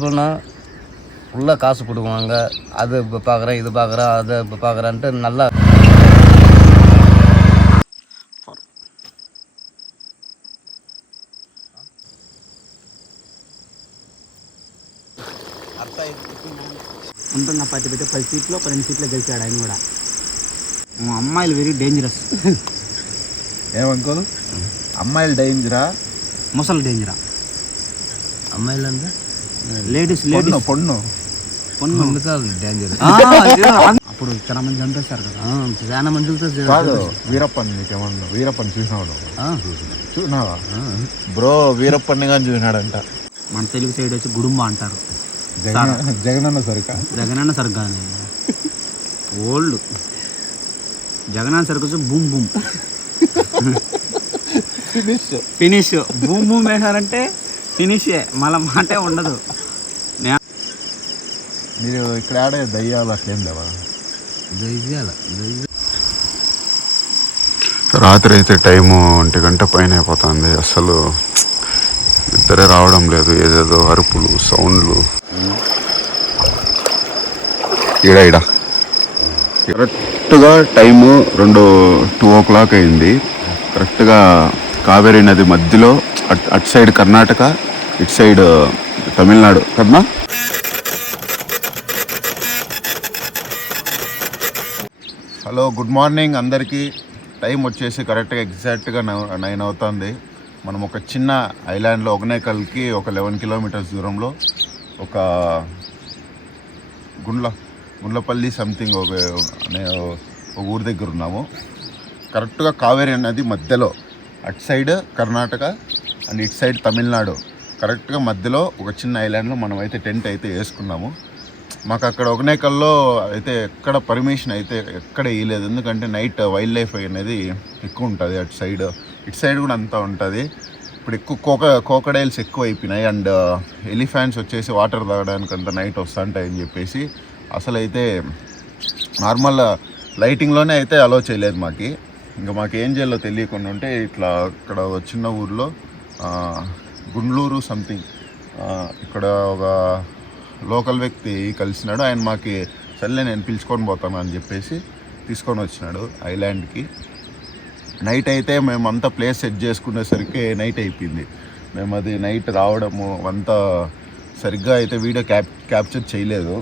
ஃபுல்லாக காசு போடுவாங்க. அது இப்போ பார்க்குறேன், இது பார்க்குறேன், அதை இப்போ பார்க்குறேன்ட்டு நல்லா ఉంటుంది. పార్టీ పెట్టి 10 సీట్లో 12 సీట్లో గెలిచాడు ఆయన కూడా. అమ్మాయిలు వెరీ డేంజరస్. ఏమనుకోను, అమ్మాయిలు డేంజరా, ముసలి డేంజరా. అమ్మాయిలు అంటే లేడీస్ పొన్ను డేంజర్. అప్పుడు చాలా మంది చంపేశారు కదా. చాలా మందితో కాదు. వీరప్పని నీకేమన్నా, వీరప్పని చూసినాడు? చూసినావా బ్రో? వీరప్పని కానీ చూసినాడంట. మన తెలుగు సైడ్ వచ్చి గుడుంబ అంటారు. జగనన్న సరికా? జగనన్న సరిగ్గా ఓల్డ్ జగనన్న సరికి వచ్చి boom boom finish. Boom boom వేసినారంటే ఫినిషే, మళ్ళీ మాటే ఉండదు. మీరు ఇక్కడ ఆడే దయ్యాలు అట్లేం లేవా? రాత్రి అయితే టైము 1 గంట పైన అయిపోతుంది. అసలు ఇద్దరే రావడం లేదు. ఏదేదో అరుపులు, సౌండ్లు. ఈడ కరెక్ట్గా టైము 2 o'clock అయింది. కరెక్ట్గా కావేరీ నది మధ్యలో అటు సైడ్ కర్ణాటక, ఇటు సైడ్ తమిళనాడు కన్నా. హలో, గుడ్ మార్నింగ్ అందరికీ. టైం వచ్చేసి కరెక్ట్గా ఎగ్జాక్ట్గా 9 అవుతుంది. మనం ఒక చిన్న ఐలాండ్లో ఒగనేకల్కి ఒక 11 kilometers దూరంలో ఒక గుండ్లపల్లి సంథింగ్ అనే ఒక ఊరి దగ్గర ఉన్నాము. కరెక్ట్గా కావేరీ నది మధ్యలో, అటు సైడ్ కర్ణాటక అండ్ ఇటు సైడ్ తమిళనాడు, కరెక్ట్గా మధ్యలో ఒక చిన్న ఐలాండ్లో మనం అయితే టెంట్ అయితే వేసుకున్నాము. మాకు అక్కడ ఒగనేకల్లో అయితే ఎక్కడ పర్మిషన్ అయితే ఎక్కడ ఇవ్వలేదు. ఎందుకంటే నైట్ వైల్డ్ లైఫ్ అనేది ఎక్కువ ఉంటుంది అటు సైడ్, ఇటు సైడ్ కూడా అంతా ఉంటుంది. ఇప్పుడు ఎక్కువ కోకడైల్స్ ఎక్కువ అయిపోయినాయి. అండ్ ఎలిఫెంట్స్ వచ్చేసి వాటర్ తాగడానికి అంత నైట్ వస్తుంటాయని చెప్పేసి అసలు అయితే నార్మల్ లైటింగ్లోనే అయితే అలో చేయలేదు మాకు. ఇంకా మాకు ఏం చేయాలో తెలియకుండా ఉంటే ఇట్లా ఇక్కడ చిన్న ఊర్లో గుండ్లూరు సంథింగ్ ఇక్కడ ఒక లోకల్ వ్యక్తి కలిసినాడు. ఆయన మాకు సర్లే నేను పిలుచుకొని పోతాను అని చెప్పేసి తీసుకొని వచ్చినాడు ఐలాండ్కి. నైట్ అయితే మేము అంతా ప్లేస్ సెట్ చేసుకునేసరికి నైట్ అయిపోయింది. మేము అది నైట్ రావడము అంతా సరిగ్గా అయితే వీడియో క్యాప్చర్ చేయలేదు.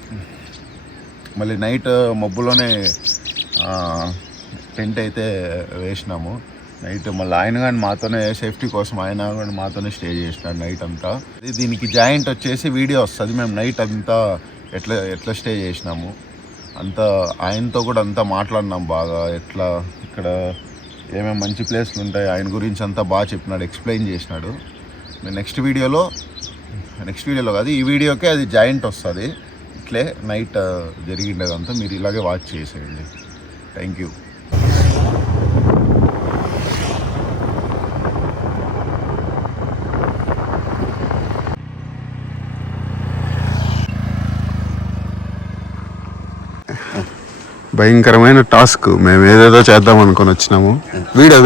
మళ్ళీ నైట్ మబ్బులోనే టెంట్ అయితే వేసినాము. నైట్ మళ్ళీ ఆయన కానీ మాతోనే సేఫ్టీ కోసం ఆయన కానీ మాతోనే స్టే చేసినాడు నైట్ అంతా. దీనికి జాయింట్ వచ్చేసి వీడియో వస్తుంది. మేము నైట్ అంతా ఎట్లా స్టే చేసినాము అంతా ఆయనతో కూడా అంతా మాట్లాడినాం బాగా. ఎట్లా ఇక్కడ ఏమేమి మంచి ప్లేస్లు ఉంటాయి ఆయన గురించి అంతా బాగా చెప్పినాడు, ఎక్స్ప్లెయిన్ చేసినాడు. మేము నెక్స్ట్ వీడియోలో కాదు, ఈ వీడియోకే అది జాయింట్ వస్తుంది. ఇట్లే నైట్ జరిగిండేదంతా మీరు ఇలాగే వాచ్ చేసేయండి. Thank you. భయంకరమైన టాస్క్. మేము ఏదేదో చేద్దాం అనుకొని వచ్చినాము. వీడియో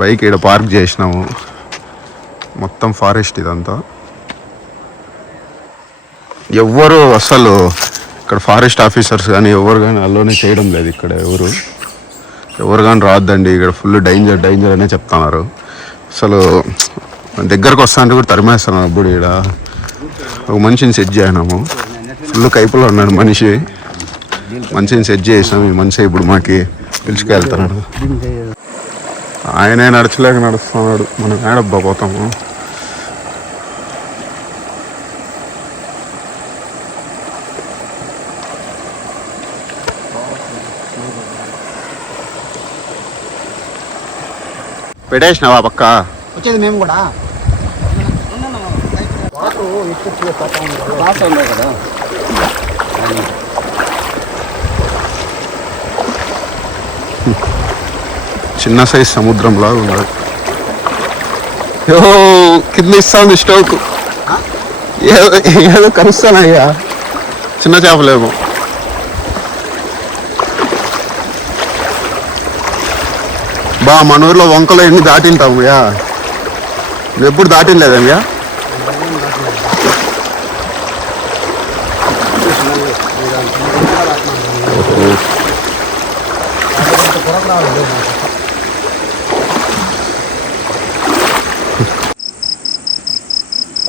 బైక్ ఇక్కడ పార్క్ చేసినాము. మొత్తం ఫారెస్ట్ ఇదంతా. ఎవ్వరు అసలు ఇక్కడ ఫారెస్ట్ ఆఫీసర్స్ కానీ ఎవరు కానీ అల్లోనే చేయడం లేదు. ఇక్కడ ఎవరు కానీ రావద్దండి, ఇక్కడ ఫుల్ డేంజర్ అనే చెప్తున్నారు. అసలు దగ్గరకు వస్తా అంటే కూడా తరిమేస్తున్నాను. అప్పుడు ఇక్కడ ఒక మనిషిని సెట్ చేయనాము. ఫుల్ కైపులో ఉన్నాడు మనిషి. మనిషిని సెట్ చేసినాము. ఈ మనిషి ఇప్పుడు మాకి పిలుచుకెళ్తున్నాడు. ఆయనే నడుస్తున్నాడు. మనం ఏడబ్బా పోతాము. పెట్టేసినావా పక్క? వచ్చేది మేము కూడా కదా. చిన్న సైజ్ సముద్రంలా ఉన్నాడు. కింద ఇస్తుంది స్టోక్. ఏదో కలుస్తానయ్యా, చిన్న చేపలేమో. మన ఊర్లో వంకలు ఎన్ని దాటింటాము. నువ్వు ఎప్పుడు దాటిలేదయ్యా?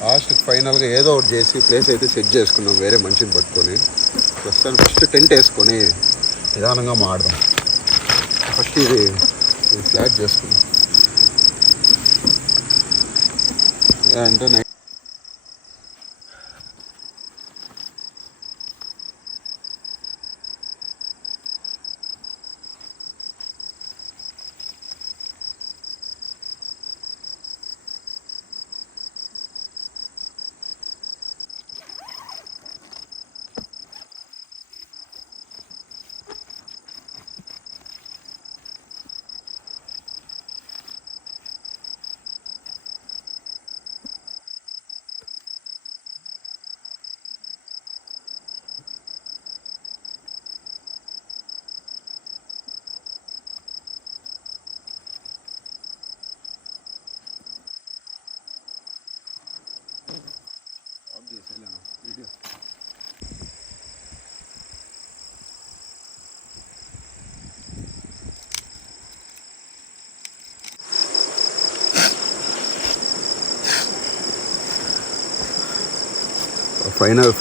లాస్ట్ ఫైనల్గా ఏదో ఒకటి చేసి ప్లేస్ అయితే సెట్ చేసుకున్నాం వేరే మనిషిని పట్టుకొని. ప్రస్తుతానికి ఫస్ట్ టెంట్ వేసుకొని నిదానంగా మాడదాం. ఫస్ట్ ఇది ఫ్లాట్ చేసుకున్నాం అంటే నైట్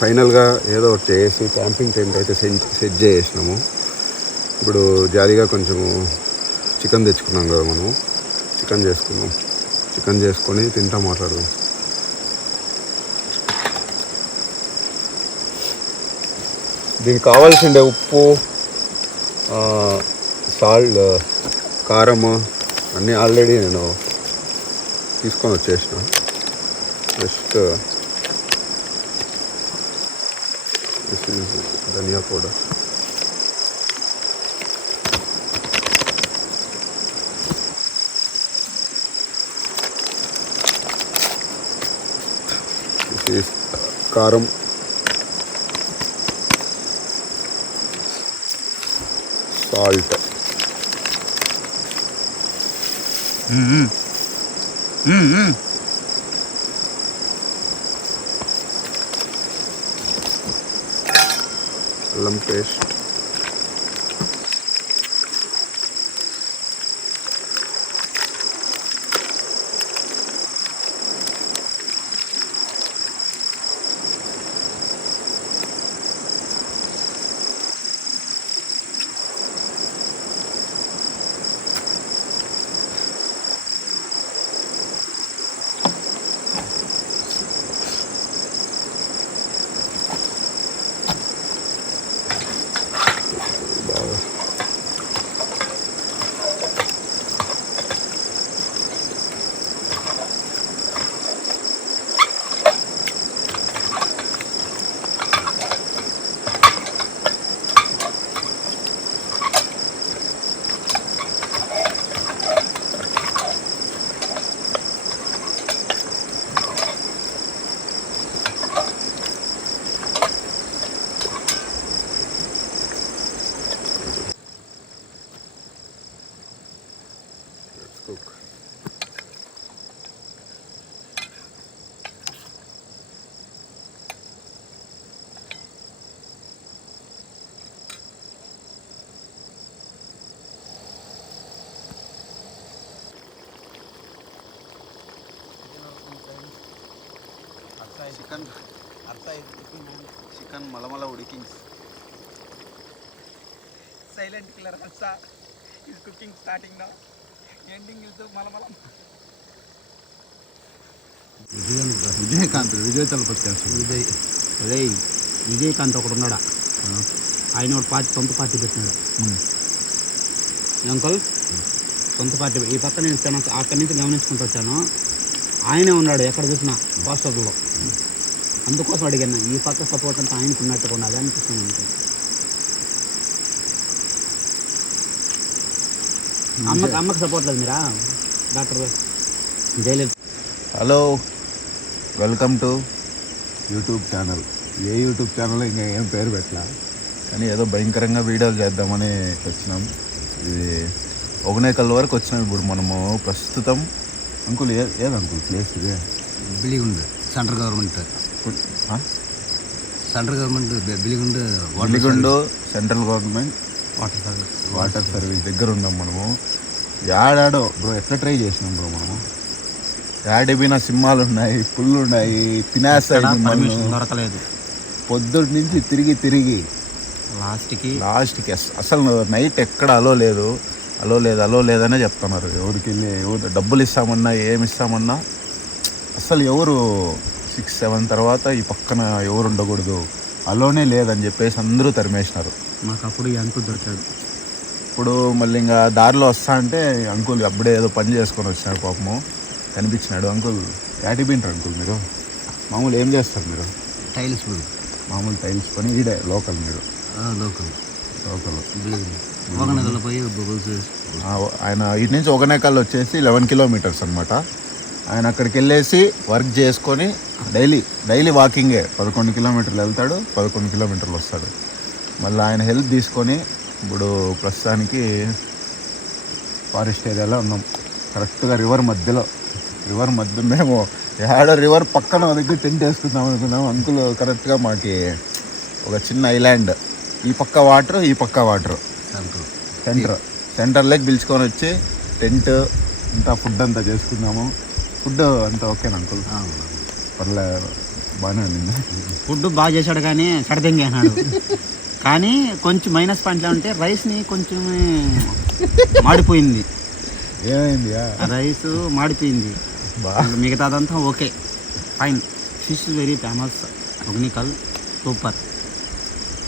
ఫైనల్గా ఏదో ఒకటి చేసి క్యాంపింగ్ టెంట్ అయితే సెట్ చేసినాము. ఇప్పుడు జాలీగా కొంచెము చికెన్ తెచ్చుకున్నాం కదా మనము, చికెన్ చేసుకున్నాం. చికెన్ చేసుకొని తింటా మాట్లాడదాం. దీనికి కావాల్సిండే ఉప్పు, సాల్ట్, కారము అన్నీ ఆల్రెడీ నేను తీసుకొని వచ్చేసిన. జస్ట్ ధనియా పౌడర్, కారం, సాల్ట్, అల్లం పేస్ట్, చికెన్ మలమల ఉడికింగ్. Silent killer Harsha is cooking starting now, ending is మలమలం. విజయకాంత్ విజయ్ తలపతి విజయకాంత్ ఒకడు ఉన్నాడా, ఆయన ఒక పార్టీ సొంత పార్టీ పెట్టినాడు. అంకల్ సొంత పార్టీ ఈ పక్క నేను అక్కడి నుంచి గమనించుకుంటూ వచ్చాను. ఆయనే ఉన్నాడు ఎక్కడ చూసినా పోస్టర్లో. అందుకోసం అడిగాను, ఈ పక్క సపోర్ట్ అంతా ఆయనకు ఉన్నట్టుగా ఉన్నది అనిపిస్తుంది అనుకో. అమ్మకి సపోర్ట్ లేదు మీరా doctor Jayalalithaa. Hello, welcome to YouTube channel. ఏ యూట్యూబ్ ఛానల్ ఇంకా ఏం పేరు పెట్టలా, కానీ ఏదో భయంకరంగా వీడియోలు చేద్దామని వచ్చినాం. ఇది ఒగనేకల్ వరకు వచ్చినాం. ఇప్పుడు మనము ప్రస్తుతం అంకుల్ ఏది అంకుల్ ప్లేస్ ఇది? Biligundlu central government Biligundlu Biligundlu central government water service water service దగ్గర ఉన్నాం మనము. యాడాడో బ్రో ఎట్లా ట్రై చేసినాం బ్రో మనము. యాడిపోయిన సింహాలు ఉన్నాయి, పుల్లు ఉన్నాయి, తినేస్తాయి పర్మిషన్ దొరకలేదు. పొద్దుటి నుంచి తిరిగి లాస్ట్కి అసలు నైట్ ఎక్కడ అలో లేదనే చెప్తున్నారు. ఎవరికి వెళ్ళి ఎవరు డబ్బులు ఇస్తామన్నా ఏమి ఇస్తామన్నా అసలు ఎవరు 6-7 తర్వాత ఈ పక్కన ఎవరు ఉండకూడదు, అలోనే లేదని చెప్పేసి అందరూ తరిమేసినారు. మాకు అప్పుడు ఈ అంకుల్ దొరికాడు. ఇప్పుడు మళ్ళీ ఇంకా దారిలో వస్తా అంటే అంకుల్ అప్పుడే ఏదో పని చేసుకొని వచ్చినాడు పాపము, కనిపించినాడు. అంకుల్ యాటిపోయింటారు అంకుల్ మీరు? మామూలు ఏం చేస్తారు మీరు? టైల్స్ మామూలు టైల్స్ పని ఈడే లోకల్ మీరు? లోకల్ పోయి ఆయన ఇటు నుంచి ఒకనేకల్ వచ్చేసి 11 కిలోమీటర్స్ అనమాట. ఆయన అక్కడికి వెళ్ళేసి వర్క్ చేసుకొని డైలీ వాకింగే 11 కిలోమీటర్లు వెళ్తాడు, 11 కిలోమీటర్లు వస్తాడు. మళ్ళీ ఆయన హెల్ప్ తీసుకొని ఇప్పుడు ప్రస్తుతానికి ఫారెస్ట్ ఏరియాలో ఉన్నాం. కరెక్ట్గా రివర్ మధ్య మేము ఏడో రివర్ పక్కన దగ్గర టెంట్ వేసుకుందాం అనుకున్నాం. అంకుల్ కరెక్ట్గా మాకి ఒక చిన్న ఐలాండ్, ఈ పక్క వాటర్ సెంటర్లోకి పిలుచుకొని వచ్చి టెంట్ అంతా ఫుడ్ అంతా చేసుకుందాము. ఫుడ్ అంతా ఓకేనా అంకుల్? పర్లేదు, బాగానే ఉంది. ఫుడ్ బాగా చేశాడు కానీ సడదంగా అన్నాడు. కానీ కొంచెం మైనస్ పాయింట్లో ఉంటే రైస్ని కొంచెం మాడిపోయింది. ఏమైంది? రైస్ మాడిపోయింది. మిగతాదంతా okay, fine. Fish very famous, Hogenakkal super.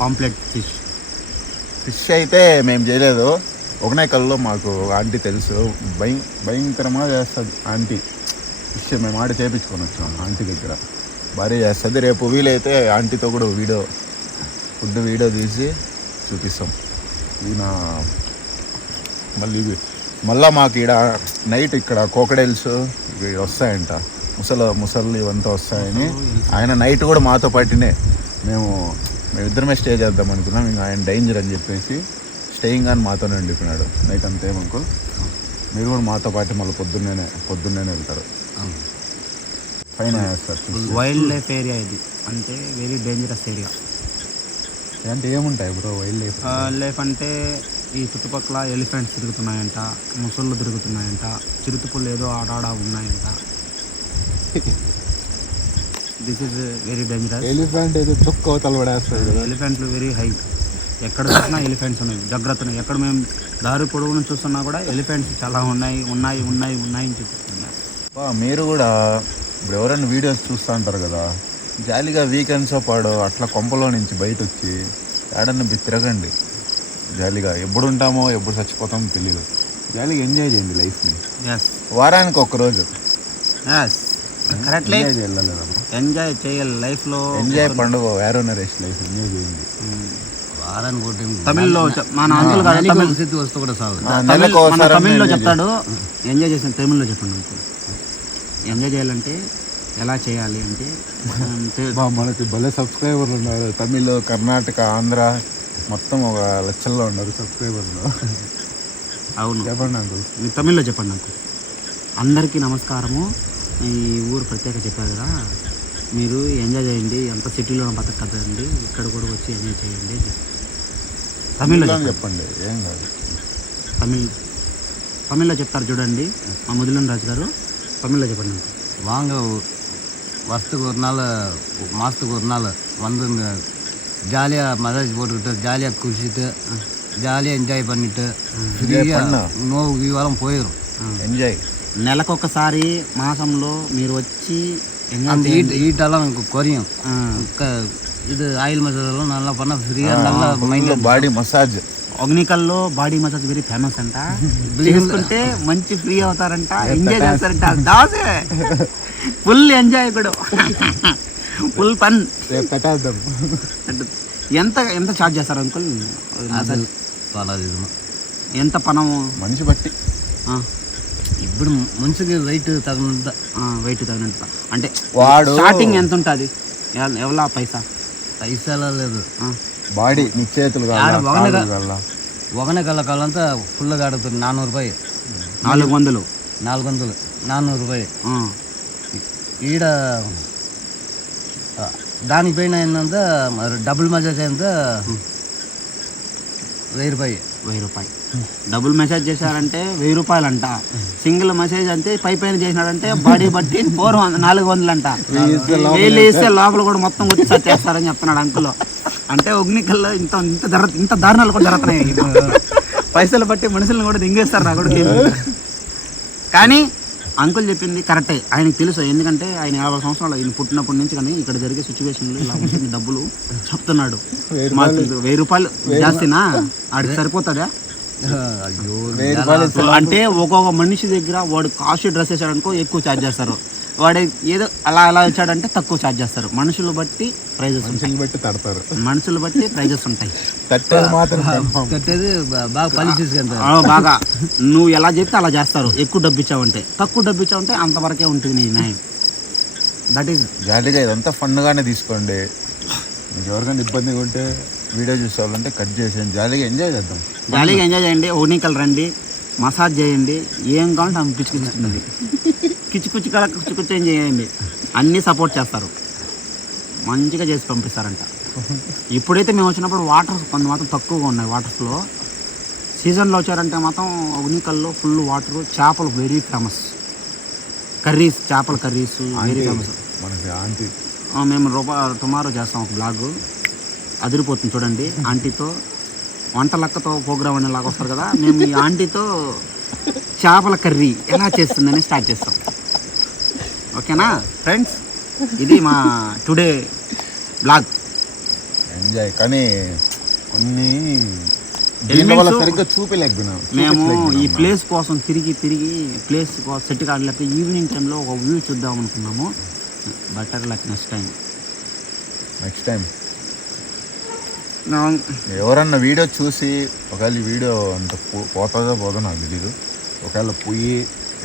Pomfret fish అయితే మేము చేయలేదు. ఒకనేకల్లో మాకు ఆంటీ తెలుసు, భయంకరంగా చేస్తుంది ఆంటీ ఫిష్. మేము ఆడ చేయించుకొని వచ్చాం ఆంటీ దగ్గర, భారీ చేస్తుంది. రేపు వీలైతే ఆంటీతో కూడా ఫుడ్ వీడియో తీసి చూపిస్తాం. ఈయన మళ్ళీ మాకు ఇక్కడ నైట్ ఇక్కడ కోకడైల్స్ ఇవి వస్తాయంట, ముసళ్ళు ఇవంతా వస్తాయని ఆయన నైట్ కూడా మాతో పాటునే మేమిద్దరమే స్టే చేద్దాం అనుకున్నాం. ఇంకా ఆయన డేంజర్ అని చెప్పేసి స్టేయింగ్ అని మాతోనే ఉండిపోయినాడు నైట్ అంతా. ఏమనుకో మీరు కూడా మాతో పాటు మళ్ళీ పొద్దున్నే వెళ్తారు. పైన సార్ వైల్డ్ లైఫ్ ఏరియా ఇది, అంటే వెరీ డేంజరస్ ఏరియా. అంటే ఏముంటాయి బ్రో వైల్డ్ లైఫ్ అంటే ఈ చుట్టుపక్కల ఎలిఫెంట్స్ తిరుగుతున్నాయంట, ముసళ్ళు తిరుగుతున్నాయంట, చిరుతుపులు ఏదో ఆడాడ ఉన్నాయంట. This is very dangerous. Elephant ఏదో చొక్క తలబడేస్తుంది కదా. ఎలిఫెంట్లు వెరీ హై, ఎక్కడ చూసినా ఎలిఫెంట్స్ ఉన్నాయి. జాగ్రత్తగా ఎక్కడ మేము దారి పొడవును చూస్తున్నా కూడా ఎలిఫెంట్స్ చాలా ఉన్నాయి అని చెప్తున్నారు. మీరు కూడా ఇప్పుడు ఎవరైనా వీడియోస్ చూస్తూ ఉంటారు కదా, జాలీగా వీకెండ్స్ పాడు అట్లా కొంపలో నుంచి బయట వచ్చి ఏడన్నా తిరగండి. జాలీగా ఎప్పుడు ఉంటామో ఎప్పుడు చచ్చిపోతామో తెలియదు. జాలీగా ఎంజాయ్ చేయండి లైఫ్ని. వారానికి ఒక్కరోజు కరెక్ట్లీ ఎంజాయ్ చేయాలి లైఫ్లో. ఎంజాయ్ పండుగ వేరే రెస్ట్ లైఫ్ ఎంజాయ్ చేయండి. తమిళ్లో మన అంకుల్ తమిళ్లో చెప్తాడు. ఎంజాయ్ చేసిన తమిళ్లో చెప్పండి అంకుల్. ఎంజాయ్ చేయాలంటే ఎలా చేయాలి అంటే మనకి భలే సబ్స్క్రైబర్లు ఉన్నారు. తమిళ్, కర్ణాటక, ఆంధ్ర మొత్తం 1 లక్షల్లో ఉన్నారు సబ్స్క్రైబర్లు. అవును, చెప్పండి అంకుల్. మీరు తమిళ్లో చెప్పండి అంకుల్. అందరికీ నమస్కారము. ఈ ఊరు ప్రత్యేక చెప్పారు కదా, మీరు ఎంజాయ్ చేయండి. ఎంత సిటీలో బతకదండి, ఇక్కడ కూడా వచ్చి ఎంజాయ్ చేయండి. తమిళ్లో చెప్పండి, ఏం కాదు. తమిళ్లో చెప్తారు చూడండి మా ముదిలన్ రాజు గారు. తమిళ్లో చెప్పండి అంకుల్. வாங்க வருஷத்துக்கு ஒரு நாள் மாதத்துக்கு ஒரு நாள் வந்துங்க, ஜாலியாக மசாஜ் போட்டுக்கிட்டு ஜாலியாக குளிச்சுட்டு ஜாலியாக என்ஜாய் பண்ணிட்டு ஃப்ரீயாக நோவு గీవాలం పోయారు. ఎంజాయ్ నెలకొకసారి మాసంలో మీరు వచ్చి அந்த ஹீட்டெல்லாம் குறையும். இது ஆயில் மசாஜ் எல்லாம் நல்லா பண்ணால் ஃப்ரீயாக நல்லா மைண்ட் బాడీ మసాజ్. ఒగ్నికల్లో బాడీ మసాజ్ వెరీ ఫేమస్ అంట. చేసుకుంటే మంచి ఫ్రీ అవుతారంట, ఎంజాయ్ చేస్తారంట. దాసే ఫుల్ ఎంజాయ్ కూడా, ఫుల్ ఫన్. ఎంత ఛార్జ్ చేస్తారు అంకుల్ మసాజ్? ఎంత పనము మనిషి బట్టి. ఇప్పుడు మనిషికి వెయిట్ తగినంత అంటే వాడు స్టార్టింగ్ ఎంత ఉంటుంది? ఎవలా పైసా లేదు. బాడీ నీ చేతులు ఒకనే కళ్ళ కాలంతా ఫుల్గా ఆడుతుంది. 400 రూపాయలు, 400. 400 400 ఆ, ఈడ దానిపైన ఏంటంటే డబుల్ మసాజ్ అయితే 1000 రూపాయలు. డబుల్ మెసేజ్ చేశారంటే 1000 రూపాయలు అంట. సింగిల్ మెసేజ్ అంటే పైన చేసినాడంటే బాడీ బట్టి 400 అంట. 1000 ఇస్తే లోపల కూడా మొత్తం వచ్చి చేస్తారని చెప్తున్నాడు అంకుల్. అంటే అగ్నికల్లో ఇంత దారుణాలు కూడా జరుగుతున్నాయి. పైసలు బట్టి మనుషులను కూడా దింగేస్తారు నా కూడా. కానీ అంకుల్ చెప్పింది కరెక్టే, ఆయనకు తెలుసు. ఎందుకంటే ఆయన 50 సంవత్సరాలు ఆయన పుట్టినప్పటి నుంచి కానీ ఇక్కడ జరిగే సిచ్యువేషన్లు ఇలా ఉంటుంది. డబ్బులు చెప్తున్నాడు. మాకు 1000 రూపాయలు జాస్తినా ఆడికి సరిపోతుందా? అయ్యో అంటే ఒక్కొక్క మనిషి దగ్గర వాడు కాస్ట్ డ్రెస్ వేసాడనుకో ఎక్కువ ఛార్జ్ చేస్తారు, వాడు ఏదో అలా వచ్చాడంటే తక్కువ ఛార్జ్ చేస్తారు. మనుషులు బట్టి ప్రైజెస్ ఉంటాయి, మనుషులు బట్టి ప్రైజెస్ ఉంటాయి. కట్టేది బాగా పాలిసీస్ బాగా నువ్వు ఎలా చెప్తే అలా చేస్తారు. ఎక్కువ డబ్బు ఇచ్చావంటే, తక్కువ డబ్బు ఇచ్చావంటే అంతవరకే ఉంటుంది నీ న్యాయం. దట్ ఈస్ జాలీగా ఇదంతా ఫన్గానే తీసుకోండి. మీకు ఎవరికైనా ఇబ్బందిగా ఉంటే వీడియో చూసేవాళ్ళంటే కట్ చేసేయండి. జాలీగా ఎంజాయ్ చేద్దాం. జాలీగా ఎంజాయ్ చేయండి. ఓనికల్ రండి, మసాజ్ చేయండి, ఏం కావాలంటే ఆమె పిచ్చుకున్నది కుచ్చి చేయండి. అన్నీ సపోర్ట్ చేస్తారు, మంచిగా చేసి పంపిస్తారంట. ఇప్పుడైతే మేము వచ్చినప్పుడు వాటర్ కొంత మాత్రం తక్కువగా ఉన్నాయి. వాటర్స్లో సీజన్లో వచ్చారంటే మాత్రం ఓనికల్లో ఫుల్ వాటర్. చేపలు వెరీ ఫేమస్, కర్రీస్, చేపల కర్రీస్ వెరీ ఫేమస్. మనకి ఆంటీ మేము టుమారో చేస్తాం ఒక బ్లాగ్, అదిరిపోతుంది చూడండి. ఆంటీతో వంట లెక్కతో ప్రోగ్రామ్ అనేలాగా వస్తారు కదా, మేము ఈ ఆంటీతో చేపల కర్రీ ఎలా చేస్తుందని స్టార్ట్ చేస్తాం. ఓకేనా ఫ్రెండ్స్, ఇది మా టుడే బ్లాగ్ ఎంజాయ్. కానీ కొన్ని దీనివల్ల సరిగ్గా చూపించలేకపోయినా మేము ఈ ప్లేస్ కోసం తిరిగి ప్లేస్ సెట్ కావట్లేక ఈవినింగ్ టైంలో ఒక వ్యూ చూద్దాం అనుకున్నాము. బెటర్ లైక్ నెక్స్ట్ టైం ఎవరన్నా వీడియో చూసి ఒకవేళ ఈ వీడియో అంత పోతుందో పోదో నాకు తెలీదు. ఒకవేళ పోయి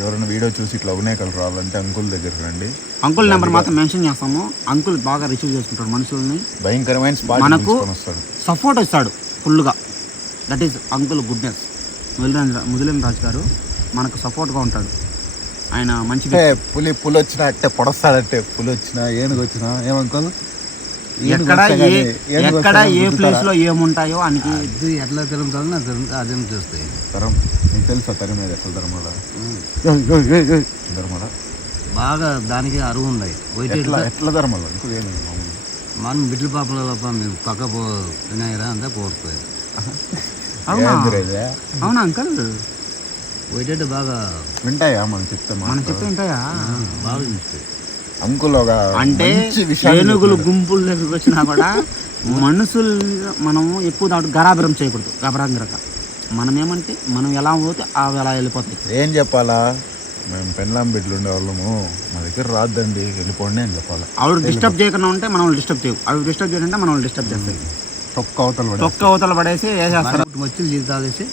ఎవరైనా వీడియో చూసి ఇట్లా అవినేకలు రావాలంటే అంకుల్ దగ్గరికి రండి. అంకుల్ నెంబర్ మాత్రం మెన్షన్ చేస్తాము. అంకుల్ బాగా రిసీవ్ చేసుకుంటాడు మనుషుల్ని, భయంకరమైన స్పాట్ మనకు వస్తాడు, సపోర్ట్ ఇస్తాడు ఫుల్గా. That is uncle goodness. ముదిలేని రాజు గారు మనకు సపోర్ట్గా ఉంటాడు. ఆయన మంచి పులి వచ్చినా అట్టే పొడస్తాడంటే, పులి వచ్చినా ఏనుగు వచ్చినా ఏమనుకోదు. ఎక్కడ ఏ ప్లేస్ లో ఏముంటాయో అనికి ఎట్లా తిరుగుతాడో అదేం చూస్తాయి. తరం నీకు తెలుసా తరం మీద ఎట్లా ధర్మడ బాగా దానికి అరువు ఉన్నాయి. ఎట్లా ధర్మల మనం బిడ్డల పాపల మేము పక్క వినాయరా అంతా పోతుంది. అవునా అంకల్? పోయేటట్టు బాగా వింటాయా మనం చెప్తే వింటాయా? బాగా చూస్తాయి అంకుల్. అంటే ఏనుగులు గుంపుల దగ్గరికి వచ్చినా కూడా మనుషులు మనము ఎక్కువ దాంట్లో గరాబరం చేయకూడదు. గబరంగరక మనం ఏమంటే మనం ఎలా పోతే అవి అలా వెళ్ళిపోతాయి. ఏం చెప్పాలా, మేము పెళ్ళాం బిడ్డలు ఉండేవాళ్ళము, మా దగ్గర రాద్దండి వెళ్ళిపోండి అని చెప్పాలా. ఆవిడ డిస్టర్బ్ చేయకుండా ఉంటే మనం డిస్టర్బ్ చేయవు, ఆవిడ డిస్టర్బ్ చేయాలంటే మనం డిస్టర్బ్ చేస్తాయి. తొక్క అవతల పడేసి వేసేస్తారు. వచ్చి నీళ్ళు తాగేసి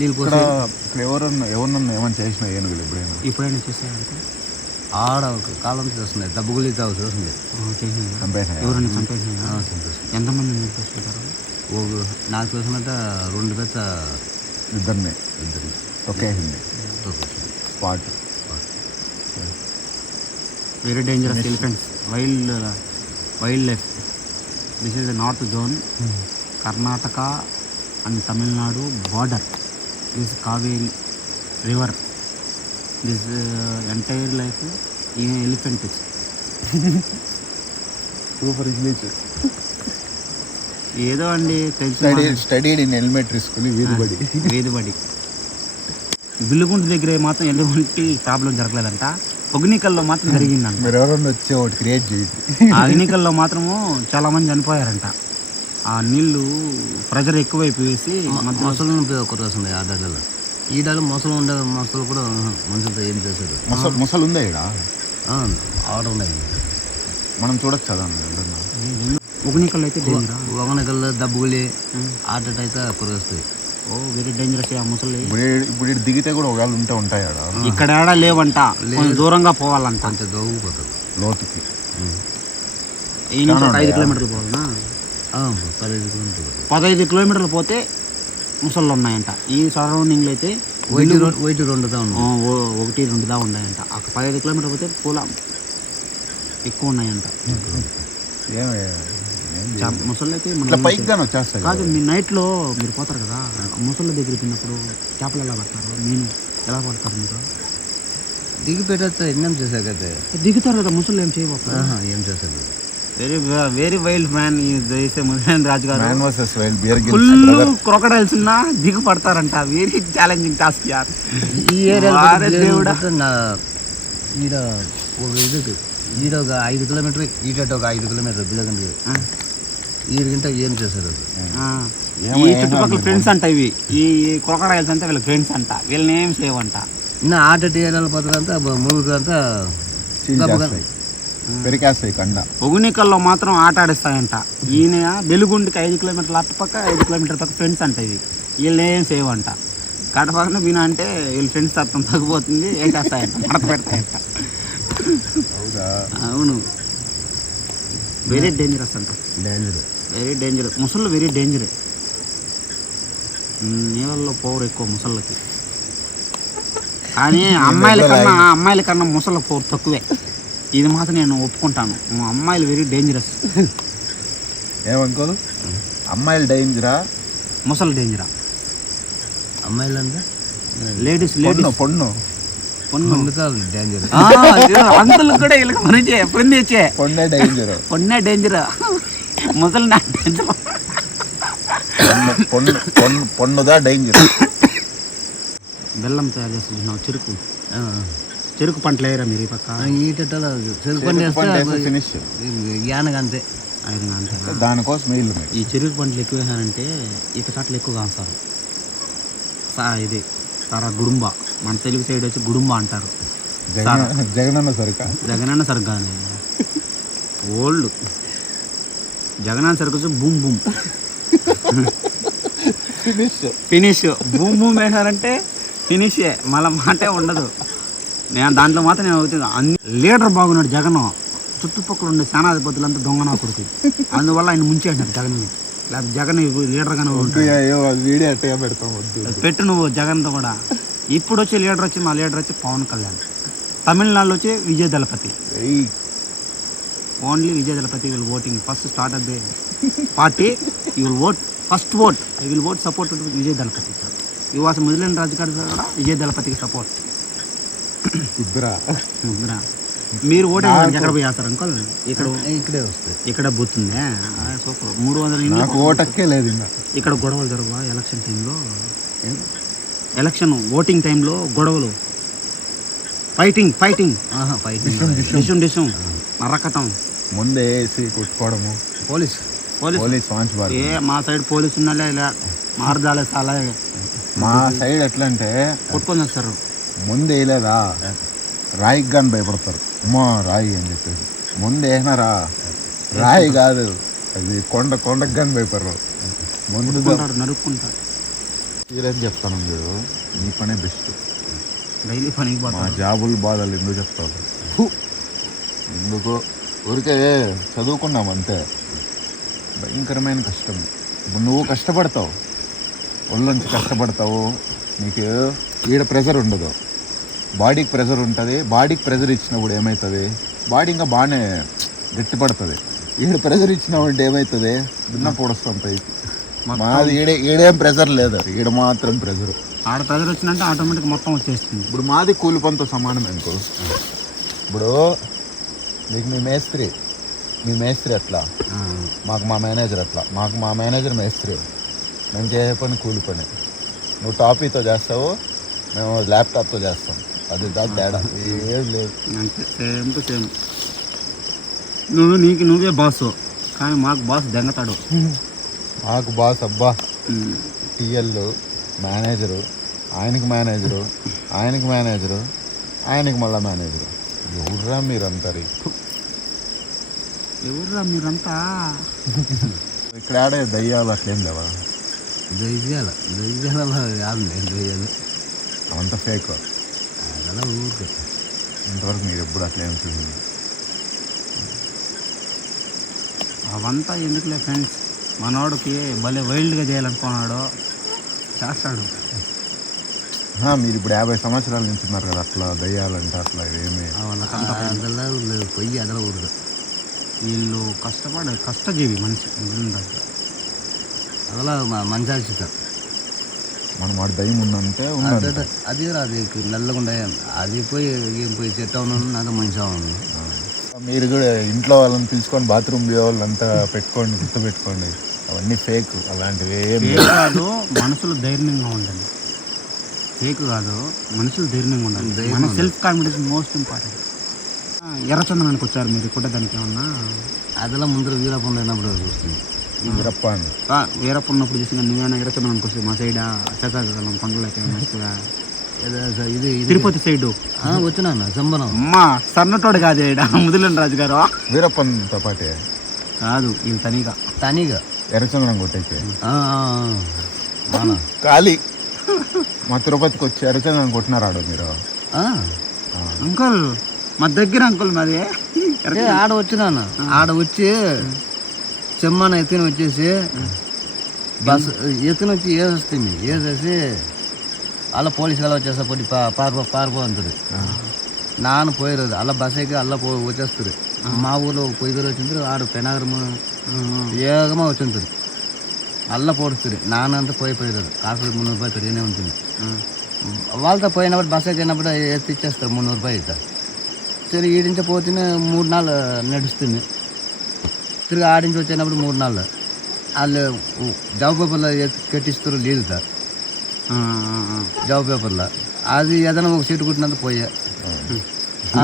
నీళ్ళు పోసి. ఇక్కడ ఎవరన్నా ఏమన్నా చేసిన ఏనుగులు ఎప్పుడైనా చేసాయంటే ఆడ కాలం చూస్తున్నాయి, దబ్బుగులి తాగు చూస్తుంది. ఎవరైనా చంపేసినా ఎంతమంది చేసుకుంటారు? నాకు చూసినట్ట 2 పెద్ద ఇద్దరు ఒకేసింది spot. Very dangerous elephants, wild life. This is the north zone, Karnataka and Tamil Nadu border. This Kaveri river, this entire life ఈ ఎలిఫెంట్. Super English. ఏదో అండి స్టడీడ్ ఇన్ ఎలిమెంటరీ స్కూల్ వీధిబడి. బిల్లుగుంట దగ్గర మాత్రం ఎటువంటి ప్రాబ్లం జరగలేదంట, అగ్నికల్లో మాత్రం జరిగిందంట. మీరు ఎవరన్నా వచ్చి ఒకటి క్రియేట్ చేయండి. ఆ అగ్నికల్లో మాత్రము చాలా మంది చనిపోయారంట. ఆ నీళ్లు ప్రెజర్ ఎక్కువైపోయేసి మొసలు ఒకటి వస్తున్నాయి. ఆ డాడలో ఈ డాలు మొసలు ఉండే మొసలు కూడా మనుషులతో ఏం చేశాడు. మొసలు ఉందా ఇక్కడ? ఆర్డర్ ఉన్నాయి, మనం చూడొచ్చు కదా. ఒగ్నికల్ అయితే ఒగనికల్లో దబ్బుగులి హార్ట్ అటాక్ అయితే కురగస్తాయి. ఓ వెరీ డేంజరస్ ఆ ముసలి. ఇప్పుడు దిగితే కూడా ఒకవేళ ఉంటాయా? ఇక్కడ ఏడా లేవంట, దూరంగా పోవాలంట. అంతే దోగుపోతుంది లోతుకి. ఈ నుంచి 5 కిలోమీటర్లు పోవాలన్నా? 15 కిలోమీటర్లు. 15 కిలోమీటర్లు పోతే ముసళ్ళు ఉన్నాయంట. ఈ సరౌండింగ్లో అయితే వైట్ 2 దా ఉన్నాయి. 1-2 దా ఉన్నాయంట. అక్కడ 15 కిలోమీటర్ పోతే పూల ఎక్కువ ఉన్నాయంట. ముసళ్ళకి ఇట్లా పైకి కానీ వచ్చేస్తాయి కాదు, మీ నైట్లో మీరు పోతారు కదా, ముసళ్ళ దగ్గరికి తిన్నప్పుడు చేపలు ఎలా పడతారు, మీను ఎలా పడతారు మీరు? దిగి పెట్టేస్తే ఎన్నేం చేసా కదా, దిగుతారు కదా ముసళ్ళు, ఏం చేయబోతారు? ఏం చేసేది. వెరీ వైల్డ్ మ్యాన్ చేసే ముదిరాజ్ రాజు గారు. Man versus Wild, Bear Grylls crocodiles ఉన్నా దిగు పడతారంట. వెరీ ఛాలెంజింగ్ టాస్క్ యార్. ఈ ఏరియాలో దేవుడా. ఈడ ఒక ఇది ఈడ ఒక 5 కిలోమీటర్, ఈట ఒక 5 కిలోమీటర్ బిల్లగండి. ఈడికంటే ఏం చేశారు అది. ఈ చుట్టుపక్కల ఫ్రెండ్స్ అంట ఇవి. ఈ క్రొకడైల్స్ అంటే వీళ్ళ ఫ్రెండ్స్ అంట, వీళ్ళని ఏం చేయవంట. ఇంకా ఆట ఏరియాలో పోతారంతా మురుగురంతా పెరికేస్తాయి కండ. ఒగునికల్లో మాత్రం ఆట ఆడిస్తాయంట. ఈయన వెలుగుండికి 5 కిలోమీటర్ల అటు పక్క 5 కిలోమీటర్ల పక్క ఫ్రెండ్స్ అంట ఇవి. వీళ్ళు ఏం చేయవంట. కడపక్కన వినా అంటే వీళ్ళ ఫ్రెండ్స్ తత్వం తగ్గిపోతుంది, ఏం చేస్తాయంట, మడత పెడతాయంట. అవును, వెరీ డేంజరస్ అంట. వెరీ డేంజరస్ ముసళ్ళు, వెరీ డేంజరే. నీళ్ళల్లో పవర్ ఎక్కువ ముసళ్ళకి, కానీ అమ్మాయిల కన్నా ముసళ్ళ పవర్ తక్కువే. ఇది మాత్రం నేను ఒప్పుకుంటాను. అమ్మాయిలు వెరీ డేంజరస్. ఏమనుకోదు, అమ్మాయిలు డేంజరా, ముసళ్ళు డేంజరా? అమ్మాయిలు అంటే లేడీస్ పొన్ను డేంజర్. అందులో కూడా వీళ్ళకి మనిషే పొందేచ్చే. పొన్నే డేంజర్, ముసలి నా డేంజర్. పొన్నుదా డేంజర్. బెల్లం తయారు చేస్తున్నావు, చెరుకు పంటలు వేయరా మీరు ఈ పక్క? ఈటలో చెరుకు పంట వేస్తే ఫినిష్ యానగంతే. అంతే. దానికోసం ఈ చెరుకు పంటలు ఎక్కువ వేసారంటే ఈత కట్టలు ఎక్కువ కాస్తారు. ఇది సారా గుడుంబ, మన తెలుగు సైడ్ వచ్చి గుడుంబ అంటారు. జగనన్న సరికా, జగనన్న సరుగ్గానే ఓల్డ్ జగనన్న సరుకు వచ్చి boom boom finish. Boom boom వేసారంటే ఫినిషే, మళ్ళీ మాటే ఉండదు. నేను దాంట్లో మాత్రం నేను అవుతుంది. అన్ని లీడర్ బాగున్నాడు జగన్. చుట్టుపక్కల ఉండే సేనాధిపతులంతా దొంగనా కొడుకు. అందువల్ల ఆయన ముంచేసినారు జగన్. లేకపోతే జగన్ లీడర్గానే పెట్టు నువ్వు జగన్తో కూడా. ఇప్పుడు వచ్చే లీడర్ వచ్చి మా లీడర్ వచ్చి పవన్ కళ్యాణ్. తమిళనాడులో వచ్చి Vijay Thalapathy. Only Vijay Thalapathy will voting first start of the party. You will vote first vote. I will vote support Vijay Thalapathy. ఈ వాసం ముదిలేని రాజుగారు కూడా విజయ్ దళపతికి సపోర్ట్. ముద్రా మీరు ఓటే ఎక్కడ పోయి వేస్తారు అంకల్? ఇక్కడే వస్తుంది. ఇక్కడ బూతుందే సూపర్. 300 ఓటక్కే లేదు. ఇక్కడ గొడవలు జరగవా ఎలక్షన్ టైంలో? ఎలక్షన్ ఓటింగ్ టైంలో గొడవలు, ఫైటింగ్ డిషం నరకటం, ముందే వేసి కొట్టుకోవడము. పోలీస్ మా సైడ్ పోలీసు ఉన్నాలే ఇలా మారుదాలే చాలా. మా సైడ్ ఎట్లా అంటే కొట్టుకొని వస్తారు. ముందు వేయలేదా రాయికి కానీ భయపడతారు. అమ్మో రాయి అని చెప్పేసి ముందు వేసినారా, రాయి కాదు అది కొండకు కానీ భయపడరు. ముందు నరుక్కుంటారు. మీరేం చెప్తాను మీరు, మీ పనే బెస్ట్. డైలీ పనికి మా జాబులు బాధలు ఎందుకు చెప్తారు? ఎందుకు ఊరికే చదువుకున్నాం అంతే. భయంకరమైన కష్టం. ఇప్పుడు నువ్వు కష్టపడతావు, ఒళ్ళొంచి కష్టపడతావు, నీకు ఈడ ప్రెషర్ ఉండదు, బాడీకి ప్రెషర్ ఉంటుంది. బాడీకి ప్రెషర్ ఇచ్చినప్పుడు ఏమవుతుంది, బాడీ ఇంకా బాగానే గట్టిపడుతుంది. ఈడ ప్రెషర్ ఇచ్చినప్పుడు ఏమవుతుంది, భిన్న పొడుస్తాం పైకి. మాది ఈడేం ప్రెషర్ లేదు, ఈడ మాత్రం ప్రెషర్. ఆడ ప్రెషర్ వచ్చిందంటే ఆటోమేటిక్ మొత్తం వచ్చేస్తుంది. ఇప్పుడు మాది కూలి పనితో సమానం అనుకో. ఇప్పుడు మీకు మీ మేస్త్రి అట్లా, మాకు మా మేనేజర్ అట్లా. మాకు మా మేనేజర్ మేస్త్రి, మేము చేసే పని కూలి పని. నువ్వు టాపీతో చేస్తావు, మేము ల్యాప్టాప్తో చేస్తాం. అది దాని తేడా ఏం లేదు. Same to same. నువ్వే బాస్, కానీ మాకు బాస్ దెంగతాడు. మాకు బాస్ అబ్బా టీఎల్ మేనేజరు, ఆయనకి మేనేజరు, ఆయనకి మళ్ళీ మేనేజరు. ఎవర్రా మీరంతా ఇక్కడ ఆడే దయ్యాలు అట్లేం లేవా? దయ్యాలు అవంతా ఫేక్. అలా ఊరికే ఇంతవరకు మీరు ఎప్పుడు అట్లేం చూసింది? అవంతా ఎందుకులే ఫ్రెండ్స్. మనోడికి భలే వైల్డ్గా చేయాలనుకున్నాడు, చేస్తాడు. మీరు ఇప్పుడు 50 సంవత్సరాల నుంచి ఉన్నారు కదా, అట్లా దయ్యాలంటే అట్లా ఏమి அதெல்லாம் பொய் அதெல்லாம் வருது. వీళ్ళు కష్టజీవి మనిషి அதெல்லாம் மனசாட்சி தான். మనం వాడి దయ్యం ఉందంటే ఉందంట. అది అది నల్లగుండా అది పోయి ఏం పోయి సెట్ అవును నాతో మనిషి అవును. మీరు కూడా ఇంట్లో వాళ్ళని పిలుచుకొని బాత్రూమ్ వాళ్ళంతా పెట్టుకోండి, గుర్తు పెట్టుకోండి, అవన్నీ ఫేక్. అలాంటివి ఏమి కాదు, మనుషులు ధైర్యంగా ఉండండి. ఫేక్ కాదు, మనుషులు ధైర్యంగా ఉండాలి. మన సెల్ఫ్ కాన్ఫిడెన్స్ మోస్ట్ ఇంపార్టెంట్. ఎర్రచందనానికి వచ్చారు మీరు కుట్టడానికి ఏమన్నా? அதெல்லாம் ముందర వీరప్ప లేనప్పుడు చూస్తుంది. వీరప్ప అని వీరప్ప ఉన్నప్పుడు చూసి నువ్వేనా ఎర్రచందనానికి వస్తుంది మా సైడ్ చేసాగలం కొండలకి మస్తుగా ఇది తిరుపతి సైడ్ వచ్చినా సంబరం అమ్మా సన్నటోడు కాదు ముదిలేని రాజు గారు. వీరప్పన్తో పాటే కాదు వీళ్ళు తనిగా ఎర్రచందనం కొట్టేకి అవునా ఖాళీ. మా తిరుపతికి వచ్చి ఎర్రచందనం కొట్టినారాడు మీరు? అంకుల్ మా దగ్గర అంకుల్ మాది ఆడ వచ్చినాను. ఆడ వచ్చి చెమ్మన ఎత్తుని వచ్చేసి బస్ ఎత్తుని వచ్చి వేసేస్తుంది. వేసేసి అలా పోలీసులు వచ్చేస్తా పొడి పారిపో అంటుంది. నాన్న పోయిరోదు అలా బస్ ఎక్కి అలా వచ్చేస్తుంది. మా ఊర్లో పొయ్యి వచ్చింది. ఆడ పెనాగరము ఏగమా వచ్చింది. అల్ల పోడుస్తుంది. నాన్నంతా పోయిరోదు. కాసు 300 రూపాయలు పెరిగినే ఉంటుంది. వాళ్ళతో పోయినప్పుడు బస్ ఎక్కినప్పుడు ఎత్తి ఇచ్చేస్తారు 300 రూపాయలు ఇస్తారు. సరే ఈడించే పోతేనే 3 నాళ్ళు నడుస్తుంది. తిరిగి ఆడించి వచ్చినప్పుడు 3 నాళ్ళు వాళ్ళు జాబ్ పేపర్లో కట్టిస్తారు. లేదు సార్ జాబ్ పేపర్లో అది ఏదైనా ఒక సీటు కుట్టినంత పోయా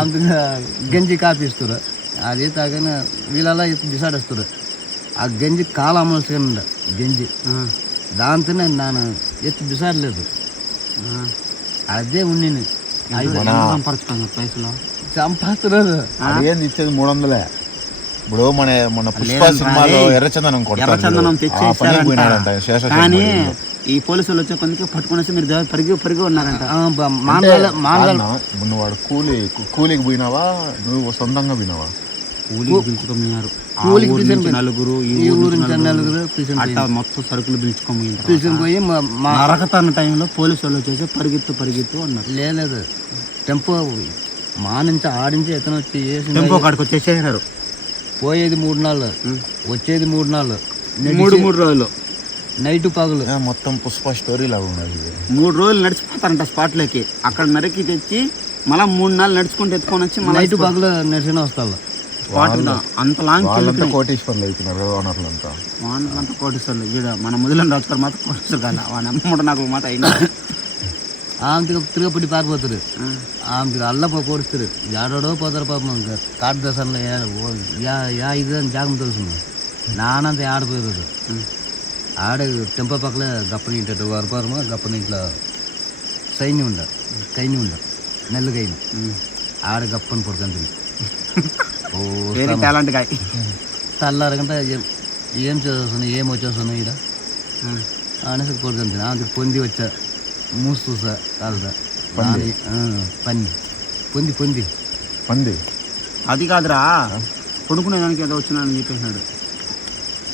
అంతగా గంజి కాపీ ఇస్తారు. అది తాగానే వీళ్ళలా డిసైడ్ వస్తారు. ఆ గంజి కాలు అమల్సిన గంజి దాంతోనే నాన్న ఎత్తి డిసైడ్ లేదు. అదే ఉండి సంపరచుకోండి పైసలు సంపాదిస్తున్నారు. ఏంది ఇచ్చేది 300. ఇప్పుడు మన పుష్ప సినిమాలో ఎర్రచందనం తెచ్చేసారంట. కానీ ఈ పోలీసులు వచ్చే కొందుకే పట్టుకునేసి మీరు పరిగి ఉన్నారంట. నువ్వు వాడు కూలికి పోయినావా, నువ్వు సొంతంగా పోయినావా? కూలికి పిలుచుకోమన్నారు. నలుగురు ఈ ఊరు అట్టా మొత్తం సరుకులు పిలుచుకోపోయి నరకతన్న టైంలో పోలీసు వాళ్ళు వచ్చేసి పరిగెత్తు అన్నారు. లేదు టెంపో మా నుంచి ఆడించి ఎతను వచ్చి టెంపో కాడికి వచ్చేసారు. పోయేది 3 నాళ్ళు, వచ్చేది 3 నాళ్ళు, 3 రోజులు నైట్ పగలు మొత్తం పుష్ప స్టోరీ లాగా ఉన్నది. 3 రోజులు నడిచిపోతారంట స్పాట్లోకి. అక్కడ నరికి తెచ్చి మళ్ళీ 3 నాళ్ళు నడుచుకుంటూ ఎత్తుకొని వచ్చి నైట్ పగలు నడిచిన వస్తారు. అంత లాంగ్ కోటేశ్వర్లు అవుతున్నారు ఓనర్లంతా. వాళ్ళంతా కోటేశ్వర్లు. ఈడ మన ముదిలని రాజుగారు మాత్రం కోటేశ్వరు కాదు. వాని అమ్మడు నాకు మాట అయినా ఆమెకి తిరగపడి పారిపోతారు. ఆమెకి అల్ల పోడుస్తారు. ఏడాడో పోతారు పాపం. కాటు దశలో ఇది అని జాగం తెలుస్తుంది. నానంత ఆడిపోయేది. ఆడ టెంపో పక్కల గప్పని ఇంటి వరపారమో గప్పని ఇంట్లో సైన్యం ఉండ కైని ఉండ నెల్లు కైని ఆడ గప్పని పడుతుంది. తెల్లారగంట ఏం చేస్తున్నాయి ఏం వచ్చేస్తున్నాయి ఇక్కడ అనేసి పడుతుంది. ఆమెకి పొంది వచ్చా మూసూసా కాదుదా పంది అది కాదురా కొనుక్కునేదానికి ఏదో వచ్చినానని చెప్పేసినాడు.